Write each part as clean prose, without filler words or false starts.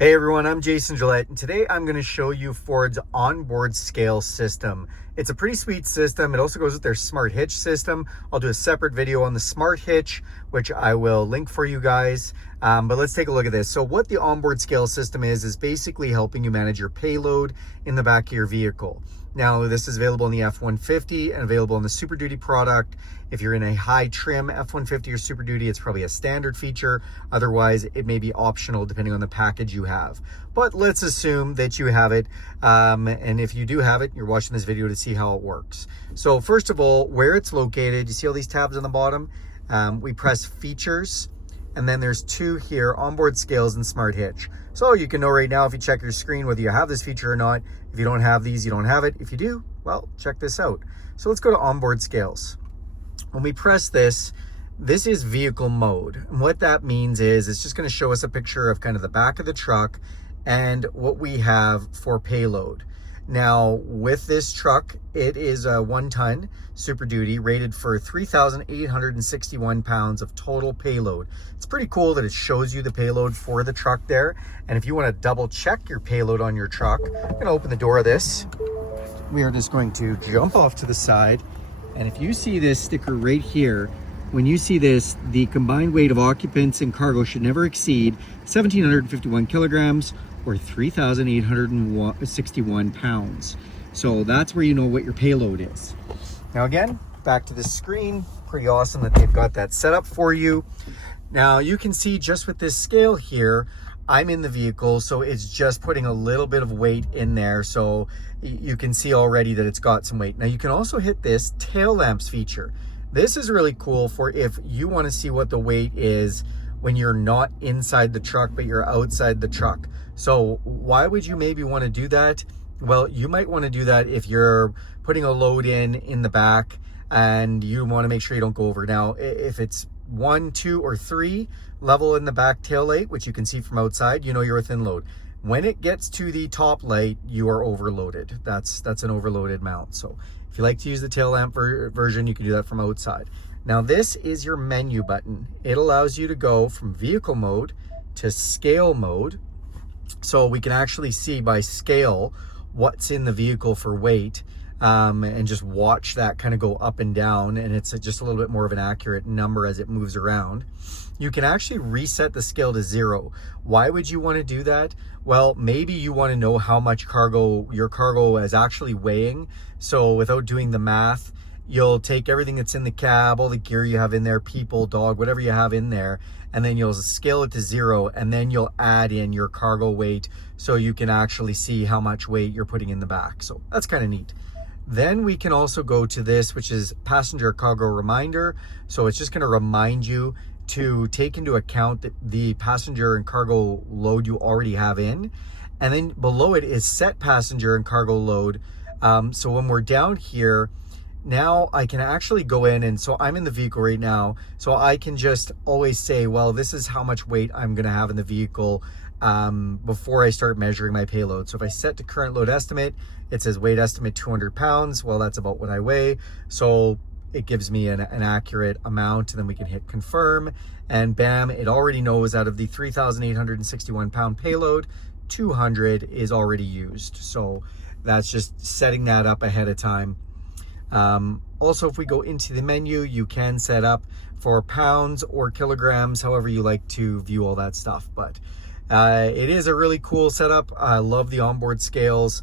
Hey everyone, I'm Jason Gillette, and today I'm going to show you Ford's onboard scale system. It's a pretty sweet system. It also goes with their Smart Hitch system. I'll do a separate video on the Smart Hitch, which I will link for you guys. But let's take a look at this. So what the onboard scale system is basically helping you manage your payload in the back of your vehicle. Now, this is available in the F-150 and available in the Super Duty product. If you're in a high trim F-150 or Super Duty, it's probably a standard feature. Otherwise, it may be optional depending on the package you have. But let's assume that you have it. And if you do have it, you're watching this video to see how it works. So first of all, where it's located, you see all these tabs on the bottom? We press Features, and then there's two here, Onboard Scales and Smart Hitch. So you can know right now if you check your screen whether you have this feature or not. If you don't have these, you don't have it. If you do, well, check this out. So let's go to Onboard Scales. When we press this, this is vehicle mode. And what that means is it's just going to show us a picture of kind of the back of the truck and what we have for payload. Now, with this truck, it is a 1-ton Super Duty rated for 3,861 pounds of total payload. It's pretty cool that it shows you the payload for the truck there. And if you want to double check your payload on your truck, I'm going to open the door of this. We are just going to jump off to the side. And if you see this sticker right here, when you see this, the combined weight of occupants and cargo should never exceed 1,751 kilograms or 3,861 pounds. So that's where you know what your payload is. Now again, back to the screen. Pretty awesome that they've got that set up for you. Now you can see just with this scale here, I'm in the vehicle, so it's just putting a little bit of weight in there. So you can see already that it's got some weight. Now you can also hit this tail lamps feature. This is really cool for if you want to see what the weight is when you're not inside the truck, but you're outside the truck. So why would you maybe want to do that? Well, you might want to do that if you're putting a load in the back and you want to make sure you don't go over. Now, if it's 1, 2, or 3 level in the back tail light, which you can see from outside, you know you're within load. When it gets to the top light, you are overloaded. That's an overloaded mount. So if you like to use the tail lamp version, you can do that from outside. Now this is your menu button. It allows you to go from vehicle mode to scale mode. So we can actually see by scale what's in the vehicle for weight, and just watch that kind of go up and down, and it's just a little bit more of an accurate number as it moves around. You can actually reset the scale to 0. Why would you want to do that? Well, maybe you want to know how much cargo your cargo is actually weighing. So without doing the math, you'll take everything that's in the cab, all the gear you have in there, people, dog, whatever you have in there, and then you'll scale it to 0, and then you'll add in your cargo weight so you can actually see how much weight you're putting in the back. So that's kind of neat. Then we can also go to this, which is passenger cargo reminder. So it's just going to remind you to take into account the passenger and cargo load you already have in. And then below it is set passenger and cargo load. So when we're down here, now I can actually go in, and so I'm in the vehicle right now, so I can just always say, well, this is how much weight I'm going to have in the vehicle before I start measuring my payload. So if I set to current load estimate, it says weight estimate 200 pounds. Well, that's about what I weigh. So it gives me an accurate amount, and then we can hit confirm, and bam, it already knows out of the 3,861 pound payload, 200 is already used. So that's just setting that up ahead of time. Also, if we go into the menu, you can set up for pounds or kilograms, however you like to view all that stuff. But it is a really cool setup. I love the onboard scales.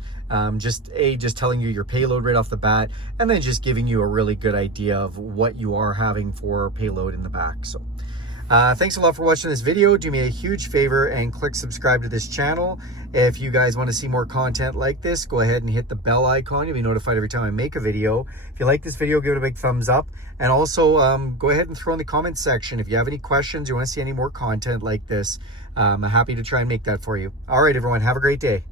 Just telling you your payload right off the bat, and then just giving you a really good idea of what you are having for payload in the back. So thanks a lot for watching this video. Do me a huge favor and click subscribe to this channel. If you guys want to see more content like this, go ahead and hit the bell icon. You'll be notified every time I make a video. If you like this video, give it a big thumbs up. And also go ahead and throw in the comments section if you have any questions, you want to see any more content like this. I'm happy to try and make that for you. All right, everyone, have a great day.